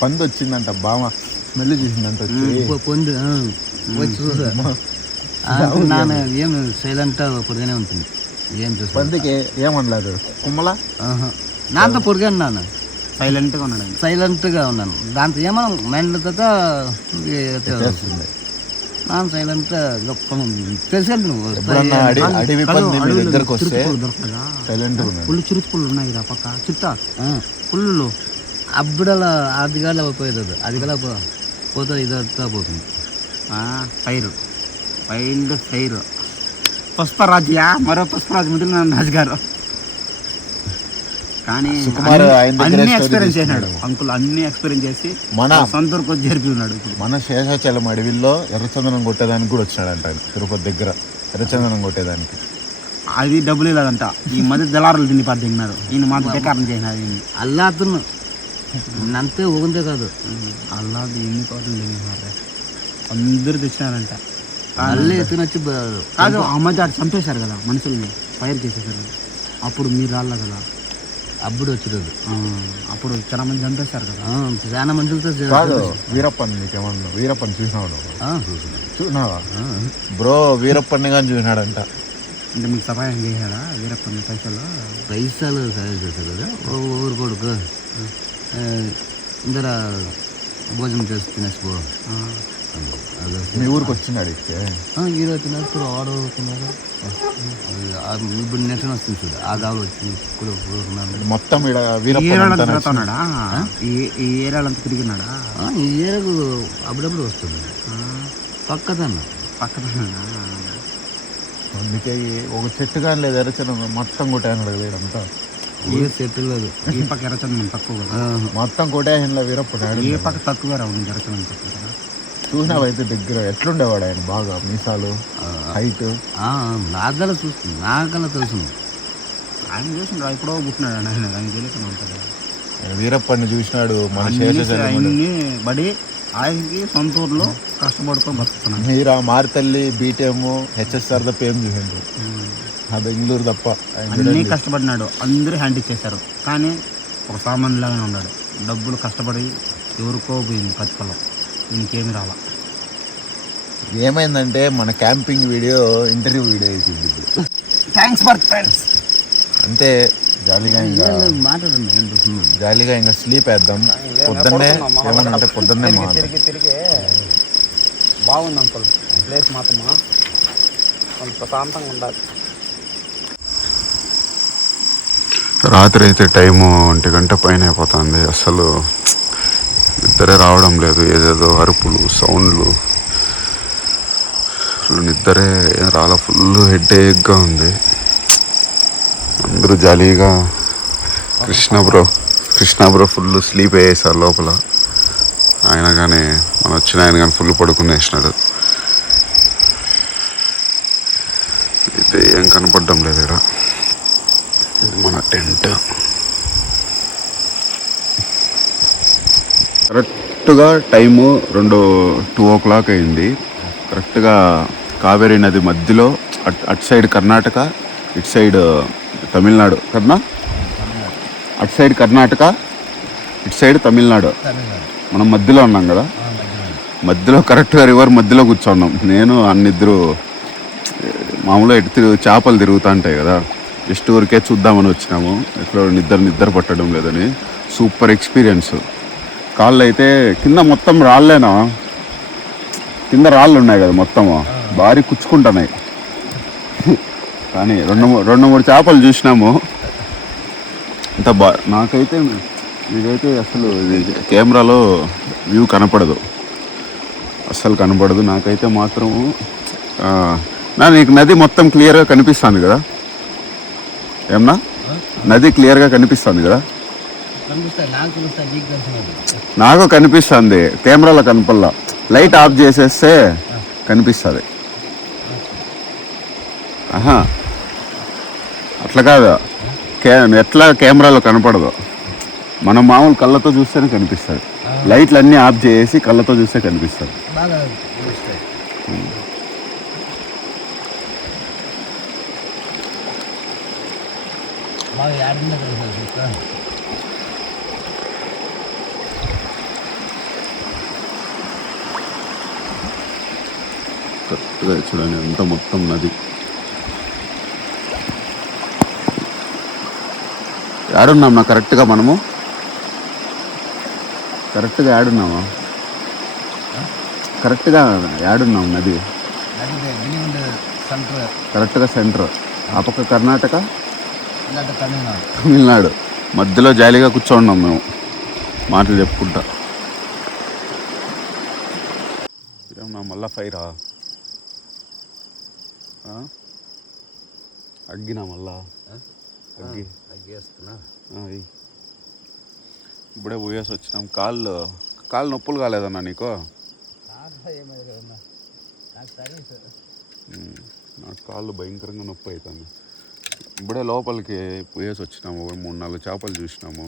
పంది వచ్చిందంట. బామ స్మెల్ చూసిందంట. పొంది వచ్చి చూసా. నాన్న ఏం సైలెంట్ పొడిగానే ఉంటుంది. ఏం చూసా పందికి ఏమనలేదు. కుమ్మలా నాతో పొడిగాను. నాన్న సైలెంట్గా ఉన్నాను. దాంతో ఏమన్నా మెండ్లతో నాన్న సైలెంట్ తెలిసి అడవి పంది మీ దగ్గరకు వస్తే సైలెంట్ పుల్లు చురుకులు ఉన్నాయి పక్క చుట్టా పుల్లు అప్పుడలా అది గల పోయేది. అది గల పోతే ఇదంతా పోతుంది. ఫైర్ పుష్పరాజు మరో పుష్పరాజు ముదిలిన రాజు గారు. కానీ అన్ని ఎక్స్పీరియన్స్ చేసినాడు అంకుల్. అన్ని ఎక్స్పీరియన్స్ చేసి మన సొంత ఊరికి జరిపి ఉన్నాడు. మన శేషాచలం అడవిలో ఎర్రచందనం కొట్టేదానికి కూడా వచ్చినాడంట ఆయన. తిరుపతి దగ్గర ఎర్రచందనం కొట్టేదానికి. అది డబ్బులు లేదంట. ఈ మధ్య దళారులు తిని పడినారు. ఈయన మాత్రం బేకారం చేసినారు. ఈయన అల్లాతున్నా అంతే ఊగుందే కాదు. అల్లాది ఎన్ని కోట్లు తినేసారు. అందరూ తెచ్చినారంట. అల్లే ఎత్తున వచ్చి కాదు ఆ మధ్య చంపేశారు కదా మనుషుల్ని. ఫైర్ చేసేసారు. అప్పుడు మీరు రాళ్ళ కదా అప్పుడు వచ్చినది. అప్పుడు చాలా మంది చంపేశారు కదా. చాలా మందితో కాదు వీరప్పన్ నీకేమన్నా వీరప్పన్ చూసినావు చూసినావా బ్రో? వీరప్పన్ని కానీ చూసినాడంట. అంటే మీకు సహాయం చేశాడా వీరప్పని పైసలు సహాయం చేశారు కదా. ఊరు కొడుకు ఇందర భోజనం చేసి తినేసిపో. మీ ఊరికి వచ్చినాడు ఇచ్చే హీరో తిన్నారు ఆడు తిన్నారు. ఇప్పుడు నెక్స్ట్ వస్తుంది చూడు, ఆ దావులు వచ్చి మొత్తం ఇక్కడ వీరప్పన్ తిరుగుతున్నాడా? ఈ ఏరియాలంతా తిరిగినాడా? ఈ ఏరియాకు అప్పుడప్పుడు వస్తుంది. పక్కదన్నా అందుకే ఒక చెట్టు కానీ లేదు ఎర్రచనం మొత్తం కొట్టాను ఇదంతా. ఏ చెట్టు లేదు. ఈ పక్క ఎర్రచందనం తక్కువ కదా, మొత్తం కొట్టేయంలో వీరప్పనాడు. ఏ పక్క తక్కువ ఉంది ఎర్రచందనం తక్కువ కదా. చూసినావైతే దగ్గర ఎట్లుండేవాడు ఆయన? బాగా మీసాలు హైట్ నాగల చూస్తుంది, నాగల తెలుసు. ఆయన చూసిన ఎప్పుడో పుట్టినాడు ఆయన, ఆయన తెలియకుండా ఉంటుంది. వీరప్పని చూసినాడు మన ఆయన్ని బడి ఆయనకి సొంత ఊర్లో కష్టపడుతూ బతుకుతున్నాడు. మీరా మారితల్లి బీటెమ్ హెచ్ఎస్ఆర్ తప్ప ఏం చూసిండు? అది బెంగళూరు తప్ప అన్నీ కష్టపడినాడు, అందరూ హ్యాండ్ ఇచ్చేశారు. కానీ ఒక సామాన్యులాగానే ఉన్నాడు. డబ్బులు కష్టపడి ఎవరికో పోయింది పచ్చికల్లో, ఇంకేమి రాలా. ఏమైందంటే మన క్యాంపింగ్ వీడియో ఇంటర్వ్యూ వీడియో అవుతుంది ఇప్పుడు. Thanks for friends. అంతే జాలీగా ఇంకా మాట్లాడండి. జాలీగా ఇంకా స్లీప్ వేద్దాం. పొద్దున్నే ఏమన్నా అంటే పొద్దున్నే తిరిగి బాగుంది అంకుల్. ప్లేస్ మాత్రమా కొంత ప్రశాంతంగా ఉండాలి. రాత్రి అయితే టైము 1 గంట పైన అయిపోతుంది. అసలు నిద్రే రావడం లేదు. ఏదేదో అరుపులు సౌండ్లు, నిద్రే రాలా. ఫుల్ హెడేక్గా ఉంది. అందరూ జాలీగా కృష్ణ బ్రో ఫుల్ స్లీప్ అయ్యేసారు లోపల. ఆయన కానీ మనం వచ్చిన ఆయన కానీ ఫుల్ పడుకునేసినాడు. అయితే ఏం కనపడడం లేదు ఇక్కడ. మన టెంట్ కరెక్ట్గా టైము 2 o'clock అయింది. కరెక్ట్గా కావేరీ నది మధ్యలో అటు సైడ్ కర్ణాటక, ఇటు సైడ్ తమిళనాడు కదనా? అటు సైడ్ కర్ణాటక, ఇటు సైడ్ తమిళనాడు. మనం మధ్యలో ఉన్నాం కదా, మధ్యలో కరెక్ట్గా రివర్ మధ్యలో కూర్చున్నాం. నేను అన్నిద్దరు మామూలుగా ఎటు చేపలు తిరుగుతూ ఉంటాయి కదా, జస్ట్ ఊరికే చూద్దామని వచ్చినాము. ఎక్కడ నిద్ర పట్టడం లేదని. Super experience. కాళ్ళు అయితే కింద మొత్తం రాళ్ళేనా, కింద రాళ్ళు ఉన్నాయి కదా మొత్తము, భారీ కుచ్చుకుంటున్నాయి. కానీ 2-3 చేపలు చూసినాము. అంత నాకైతే ఇదైతే అసలు ఇది కెమెరాలో వ్యూ కనపడదు, అస్సలు కనపడదు. నాకైతే మాత్రం నీకు నది మొత్తం క్లియర్గా కనిపిస్తుంది కదా ఏమన్నా? నది క్లియర్గా కనిపిస్తుంది కదా? నాకు కనిపిస్తుంది, కెమెరాలో కనపడలా. లైట్ ఆఫ్ చేసేస్తే కనిపిస్తుంది. ఆహా అట్లా కాదు, ఎట్లా కెమెరాలో కనపడదు. మనం మామూలు కళ్ళతో చూస్తేనే కనిపిస్తుంది. లైట్లు అన్నీ ఆఫ్ చేసి కళ్ళతో చూస్తే కనిపిస్తుంది. కరెక్ట్గా చూడండి అంతా మొత్తం నది. యాడున్నాం నా కరెక్ట్గా మనము? కరెక్ట్గా యాడున్నామా? కరెక్ట్గా యాడున్నాం నది? కరెక్ట్గా సెంటర్. ఆ పక్క కర్ణాటక, తమిళనాడు మధ్యలో జాలీగా కూర్చోన్నాం మేము మాటలు చెప్పుకుంటా. నా మళ్ళా ఫైరా అగ్గినా మళ్ళా అగ్గి ఇప్పుడే పోయేసి వచ్చినాం. కాళ్ళు నొప్పులు కాలేదన్నా నీకు? నాకు కాళ్ళు భయంకరంగా నొప్పి అవుతుంది. ఇప్పుడే లోపలికి పోయేసి వచ్చినాము. 3-4 చేపలు చూసినాము.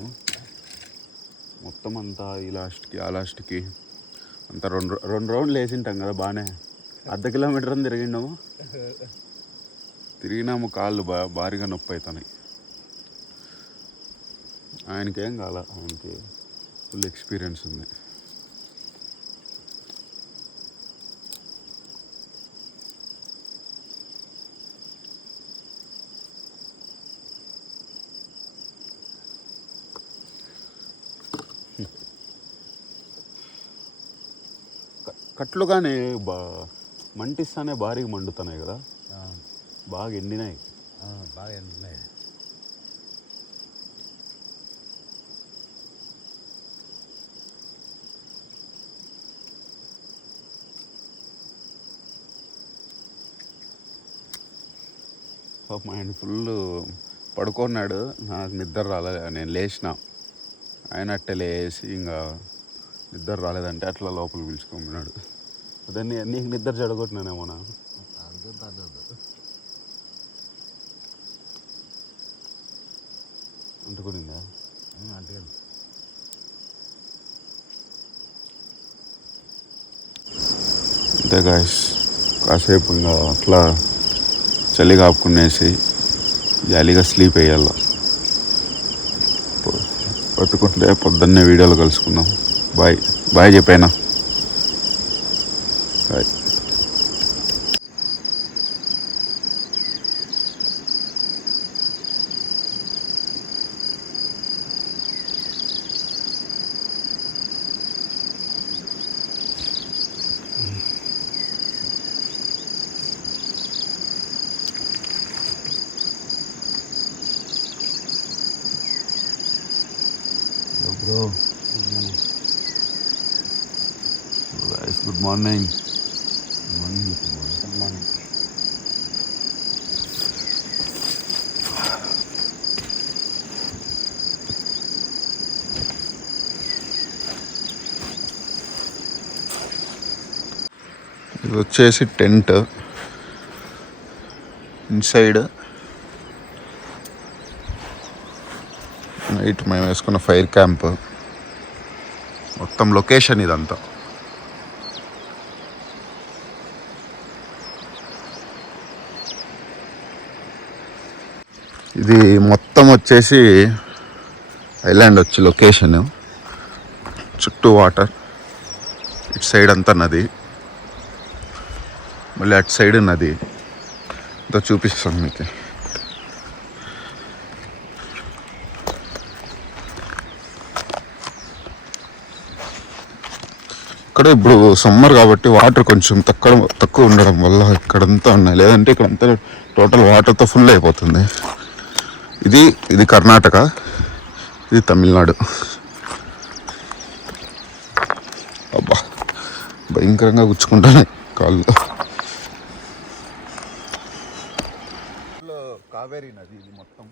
మొత్తం అంతా ఈ లాస్ట్కి ఆ లాస్ట్కి అంతా 2 రౌండ్లు వేసింటాం కదా. బాగానే 1/2 కిలోమీటర్ అని తిరిగినాము. కాళ్ళు భారీగా నొప్పి అవుతున్నాయి. ఆయనకేం కాల, ఆయనకి ఫుల్ ఎక్స్పీరియన్స్ ఉంది. కట్లు కానీ మంటిస్తానే భారీగా మండుతున్నాయి కదా, బాగా ఎండినాయి. బాగా ఎండున్నాయి. పాపం ఆయన ఫుల్ పడుకున్నాడు, నాకు నిద్ర రాలేదు. నేను లేచిన, ఆయన అట్టే లేసి ఇంకా నిద్ర రాలేదంటే అట్లా లోపల పిలుచుకోమన్నాడు. అదే నీకు నిద్ర చెడగొట్టినానేమో నా అంటుకునిందా? అంటే అంతే గాయస్, కాసేపు ఇంకా అట్లా చలి కాపుకునేసి జాలీగా స్లీప్ వేయాల. బతుకుంటే పొద్దున్నే వీడియోలో కలుసుకుందాం. బాయ్ బాయ్ చెప్పానా? Bye. Bro, good morning. So guys, good morning. Good morning. Good morning. ఇది వచ్చేసి టెంట్, ఇన్సైడ్ నైట్ మేము వేసుకున్న ఫైర్ క్యాంప్, మొత్తం లొకేషన్ ఇదంతా. ఇది మొత్తం వచ్చేసి ఐలాండ్ వచ్చి లొకేషన్, చుట్టూ వాటర్, ఇటు సైడ్ అంతా నది, మళ్ళీ అటు సైడ్ నది. అంతా చూపిస్తాను మీకు. ఇక్కడ ఇప్పుడు సమ్మర్ కాబట్టి వాటర్ కొంచెం తక్కువ ఉండడం వల్ల ఇక్కడంతా ఉన్నాయి, లేదంటే ఇక్కడంతా టోటల్ వాటర్తో ఫుల్ అయిపోతుంది. ఇది కర్ణాటక, ఇది తమిళనాడు. అబ్బా భయంకరంగా గుచ్చుకుంటాయి కాళ్ళు. కావేరీ నది ఇది మొత్తం.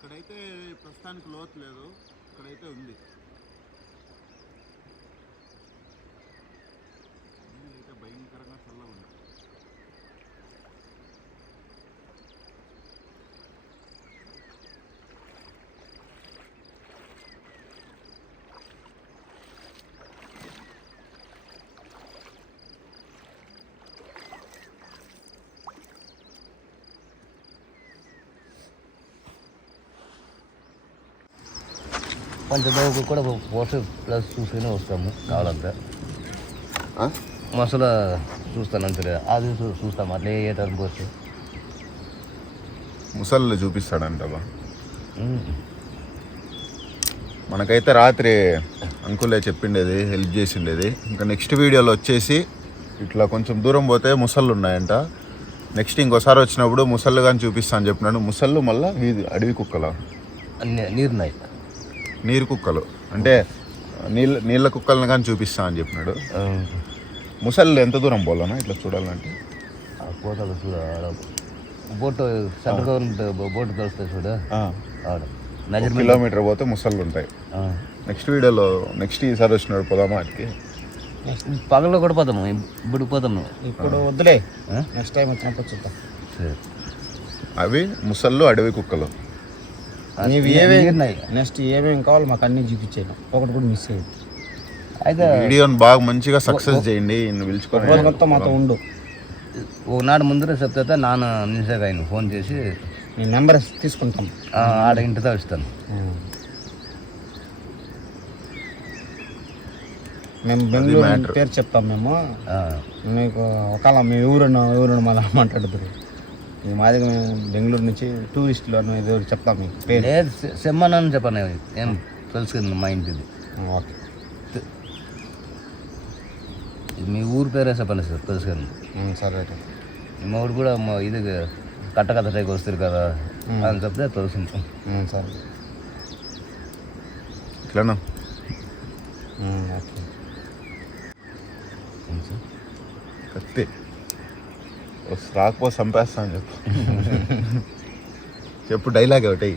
ఇక్కడైతే ప్రస్తుతానికి లోతు లేదు, ఇక్కడైతే ఉంది. అయితే భయంకరంగా చల్లగా ఉంది. పంచదారకు కూడా వాటర్ ప్లస్ చూసుకుని వస్తాము కావాలంటే. మసాలా చూస్తాను అంతే, అది చూస్తాము అట్లే ఏ టైం పోతే ముసళ్ళు చూపిస్తాడంట. మనకైతే రాత్రి అంకులే చెప్పిండేది, హెల్ప్ చేసిండేది. ఇంకా నెక్స్ట్ వీడియోలో వచ్చేసి ఇట్లా కొంచెం దూరం పోతే ముసళ్ళు ఉన్నాయంట. నెక్స్ట్ ఇంకోసారి వచ్చినప్పుడు ముసళ్ళు కానీ చూపిస్తా అని చెప్పినాడు. ముసళ్ళు మళ్ళీ అడవి కుక్కలా, నీరున్నాయి, నీరు కుక్కలు అంటే నీళ్ళ కుక్కలను కానీ చూపిస్తా అని చెప్పినాడు. ముసళ్ళు ఎంత దూరం పోవాలన్నా ఇట్లా చూడాలంటే? పోతాడు చూడ, బోట్ సెంట్రల్ గవర్నమెంట్ బోట్ కలుస్తాయి చూడ, 1 కిలోమీటర్ పోతే ముసళ్ళు ఉంటాయి. నెక్స్ట్ వీడియోలో నెక్స్ట్ ఈసారి వచ్చినాడు పోదామా వాటికి. పగలు కూడా పోతాము, ఇప్పుడు పోతాము. ఇప్పుడు వద్దులే, నెక్స్ట్ టైం వచ్చినప్పుడు చూద్దాం. అవి ముసళ్ళు, అడవి కుక్కలు. నీవి ఏమేమి నెక్స్ట్ ఏమేమి కావాలి మాకు అన్నీ చూపించాను, ఒకటి కూడా మిస్ అయ్యింది. అయితే వీడియోని బాగా మంచిగా సక్సెస్ చేయండి. పిలుచుకొని మొత్తం మాతో ఉండు. ఒకనాడు ముందర చెప్తే నాన్న నిమిషాగా ఆయన ఫోన్ చేసి నీ నెంబర్ తీసుకుంటాం, ఆడ ఇంటితో ఇస్తాను. మేము బెంగళూరు పేరు చెప్తాం. మేము మీకు ఒకవేళ మీ ఊరు మళ్ళీ మాట్లాడుతారు. ఈ మాదిరిగా మేము బెంగళూరు నుంచి టూరిస్టులు ఏదో చెప్తాం మీకు పేరు. లేదు సెమ్మని చెప్పాను, ఏం తెలుసుకుంది మా ఇంటిది. ఓకే, మీ ఊరు పేరే చెప్పండి సార్, తెలుసుకుంది. సరే. మా ఊరు కూడా ఇది కట్ట టైకి వస్తారు కదా అని చెప్తే తెలుసుకుంటాం. సరే, ఇట్లానా? ఓకే. కత్తి రాకపోతే చంపేస్తాను చెప్పు. చెప్పు డైలాగ్ ఒకటి.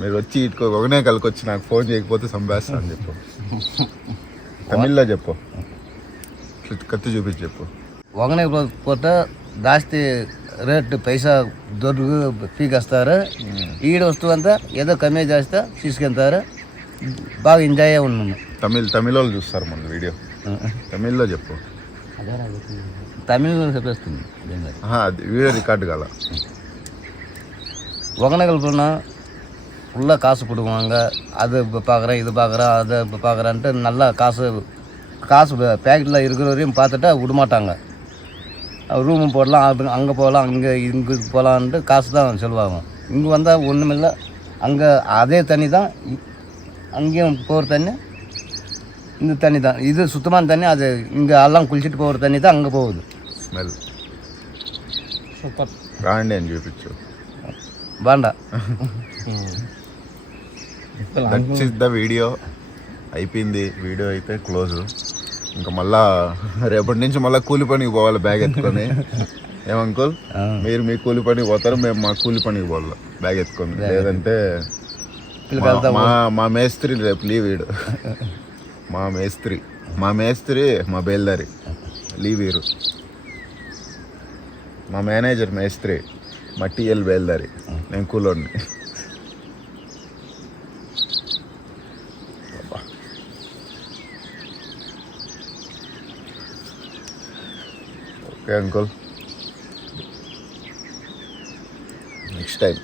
మీరు వచ్చి ఇటుకో ఒకనే కలికొచ్చి నాకు ఫోన్ చేయకపోతే చంపేస్తాను చెప్పు. తమిళ్లో చెప్పు, కత్తి చూపించి చెప్పు. ఒకనే పోతే జాస్తి రేట్ పైసా దొరుకు పీకేస్తారు. ఈడ వస్తువు అంతా ఏదో కమ్మే చేస్తే తీసుకెళ్తారు. బాగా ఎంజాయ్ ఉన్నాము. తమిళ వాళ్ళు చూస్తారు మన వీడియో. తమిళ్లో చెప్పు. తమిళలో చెప్పేస్తుంది. వీడియో రికార్డు కాల. ఒకనగలుపున్నా ஃபுல்லாக காசு போடுவாங்க. அது பார்க்குறேன், இது பார்க்குறேன், அதை பார்க்குறேன்ட்டு நல்லா காசு பேக்கெட்டில் இருக்கிற வரையும் பார்த்துட்டா விடமாட்டாங்க. ரூமு போடலாம், அங்கே போகலாம், இங்கே போகலான்ட்டு காசு தான் செலவாகும். இங்கே வந்தால் ஒன்றுமில்லை. அங்கே அதே தண்ணி தான், அங்கேயும் போகிற தண்ணி இந்த தண்ணி தான். இது சுத்தமான தண்ணி. அது இங்கே எல்லாம் குளிச்சுட்டு போகிற தண்ணி தான் అங்கே పోగుదు. Smell super. రాండి అని చూపించు. బాండా. That's is the video. అయిపోయింది వీడియో అయితే క్లోజ్. ఇంకా మళ్ళా రేపటి నుంచి మళ్ళీ కూలి పనికి పోవాలి బ్యాగ్ ఎత్తుకొని. ఏమంకుల్, మీరు మీ కూలి పనికి పోతారు, మేము మా కూలి పనికి పోవాలి బ్యాగ్ ఎత్తుకొని. లేదంటే మా మేస్త్రి రేపు లీవ్ వీడు. మా మేస్త్రి మా బేల్దారి లీవ్ వీరు. మా మేనేజర్ మేస్త్రి, మా టీఎల్ బేల్దారి, నేను కూలోడిని. Okay uncle, next time